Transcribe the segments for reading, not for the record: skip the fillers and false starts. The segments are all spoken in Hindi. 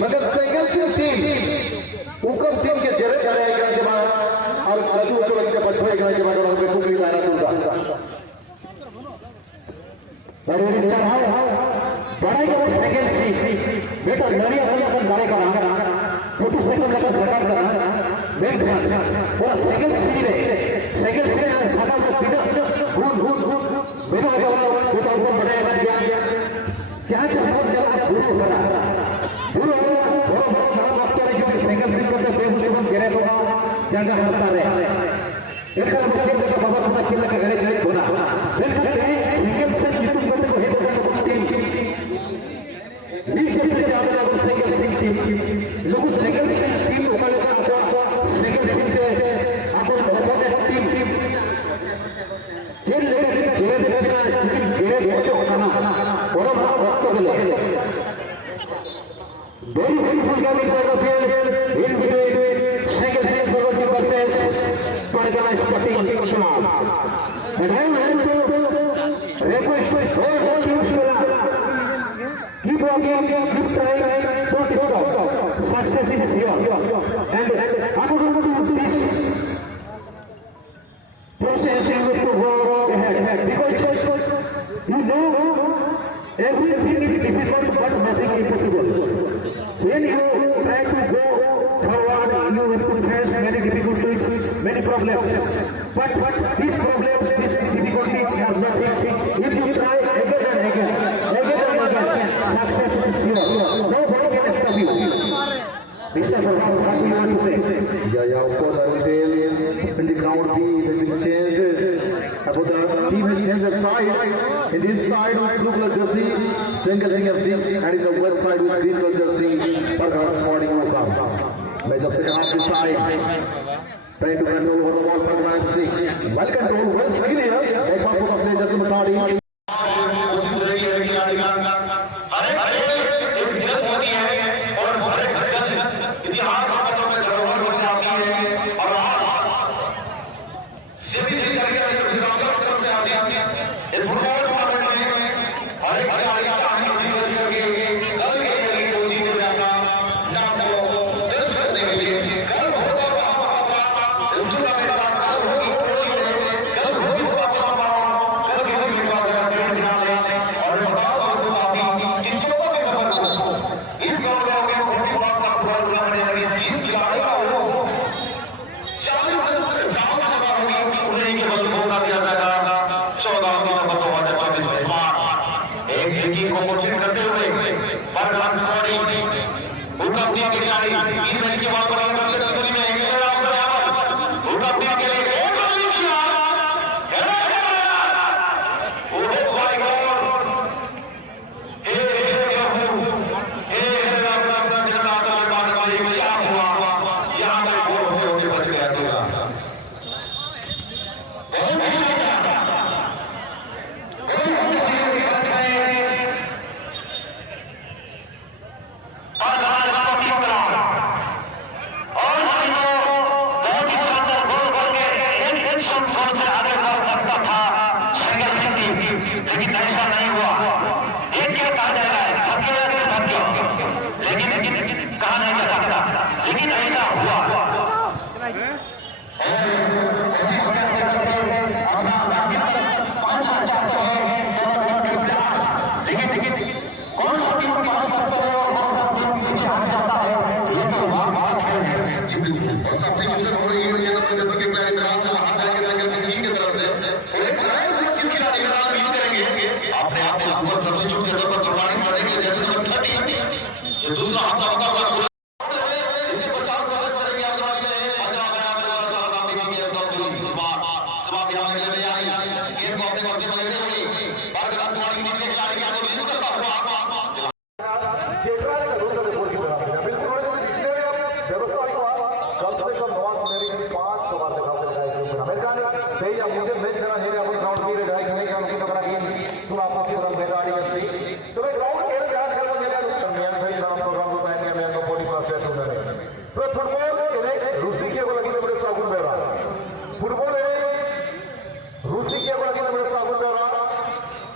मगर सिंगल टीम उकम टीम के जरे जरे एक जमा और लजू चोल के बचवे एक जमा और पे कुकरी दाना दूंगा बड़े चढ़ाओ बड़ा के सिंगल सी बेटा नरिया वाला पर दारे का रहा फोटो सेकंड लगा सरकार का मेन पूरा सिंगल सी रे सिंगल सी ने सादा को पिटा घूम घूम मेरा हो पूरा ऊपर बढ़ाया गया क्या क्या सब जगह गुरु करा गुरु बड़ा बड़ा वक्त है जो सिंगल सी को बेहुद गिरे तो जगह होता रहे एक मुख्य को बाबा को खेल के गए गए होना फिर सिंगल से जीतू को हे को टीम बीच में जाने वाला सिंगल टीम लोग सिंगल टीम को सिंगल से आपको बहुत टीम खेल गिरे होता ना बड़ा वक्त बोले very beautiful coming out of here in between second hand forward to versus Pargana Sporting Club. And I will request all teams to keep walking, keep trying, don't stop. Success is here. And I'm going to do this process to go ahead because you know everything is difficult but nothing is impossible. When you try to go forward, you have to face many difficulties, many problems. But these problems, these difficulties has nothing. If you try again and again, success is here. Nobody can stop you. Mr. Farhan, what do you want to say? Yeah, of course I will tell you. When the crowd beat, when the changes, about the team has changed their side. In this side with blue color jersey, Single FC, and in the west side with green color jersey, Pargana Sporting Club. Match of second half this side. Trying to control over the ball, Pargana FC. Well control, well second here. Back pass for the play, Jassim Mutadi.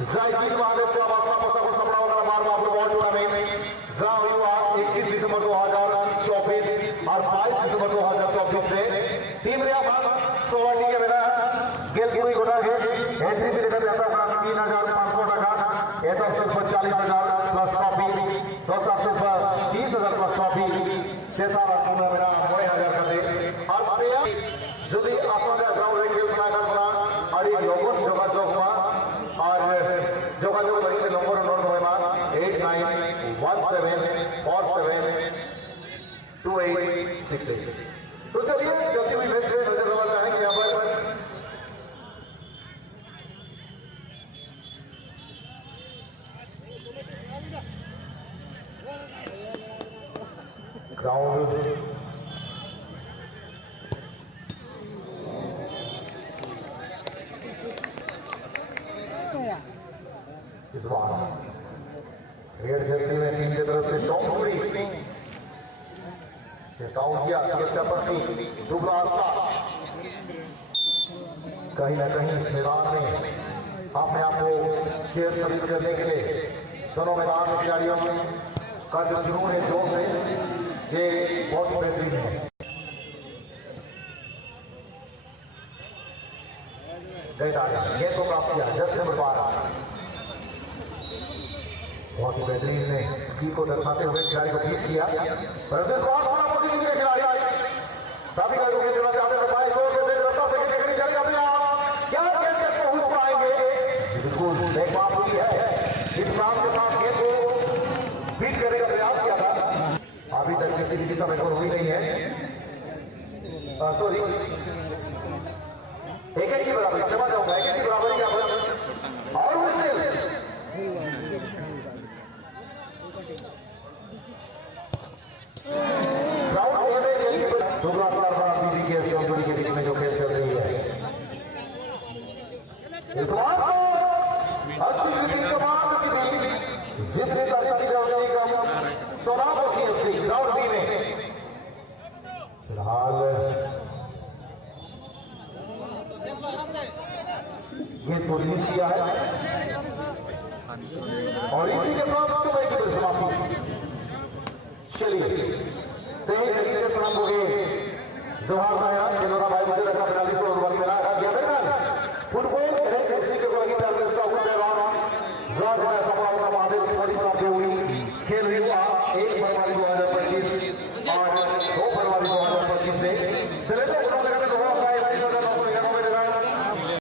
Zai 21 दिसंबर 2024 और 22 दिसंबर 2024 में टीम रे भाग सोवाटी के मेरा गेल पूरी गोटा है एंट्री भी लेकर जाता है 3500 टाका ये तो 40,000 प्लस ट्रॉफी 30,000 प्लस ट्रॉफी से सारा टूर्नामेंट मेरा 9,000 का दे और प्लेयर যদি আপনাদের গ্রাউন্ডে খেল খেলা করা আর এই লগন যোগাযোগ মা আর যোগাযোগ করিতে নম্বর নোট হয় মা 8917472868 तो चलिए चलती हुई मैच में नजर डालना चाहेंगे यहाँ पर ग्राउंड इस बार रेड जर्सी में टीम की तरफ से टॉप जोड़ी चेतावनी किया सुरक्षा पट्टी दुबला रास्ता कहीं ना कहीं इस मैदान में अपने आप को शेर शरीर करने के लिए दोनों मैदान में खिलाड़ियों का जो जुनून है जोश है ये बहुत बेहतरीन है ये तो प्राप्त किया 10 नंबर 12 बहुत ही बेहतरीन ने स्की को दर्शाते हुए खिलाड़ी को पीछ किया परंतु खिलाड़ी सभी खिलाड़ियों के देना चाहते हैं बाएं जोर से तेज रफ्तार से टेक्निक जारी अपने आप क्या गेंद तक पहुंच पाएंगे बिल्कुल एक बात हुई है इस नाम के साथ गेंद को बीट करने का प्रयास किया था अभी तक किसी भी दिशा में गोल हुई नहीं है सॉरी एक की बराबरी क्षमा चाहूंगा एक की बराबरी यहाँ पर और के बीच में जो खेल चल रही है इस बार अच्छी जितनी तारीख की जाएगी सोनाब सीएफसी ग्राउंड बी में फिलहाल ये तो रिलीज किया है और इसी के साथ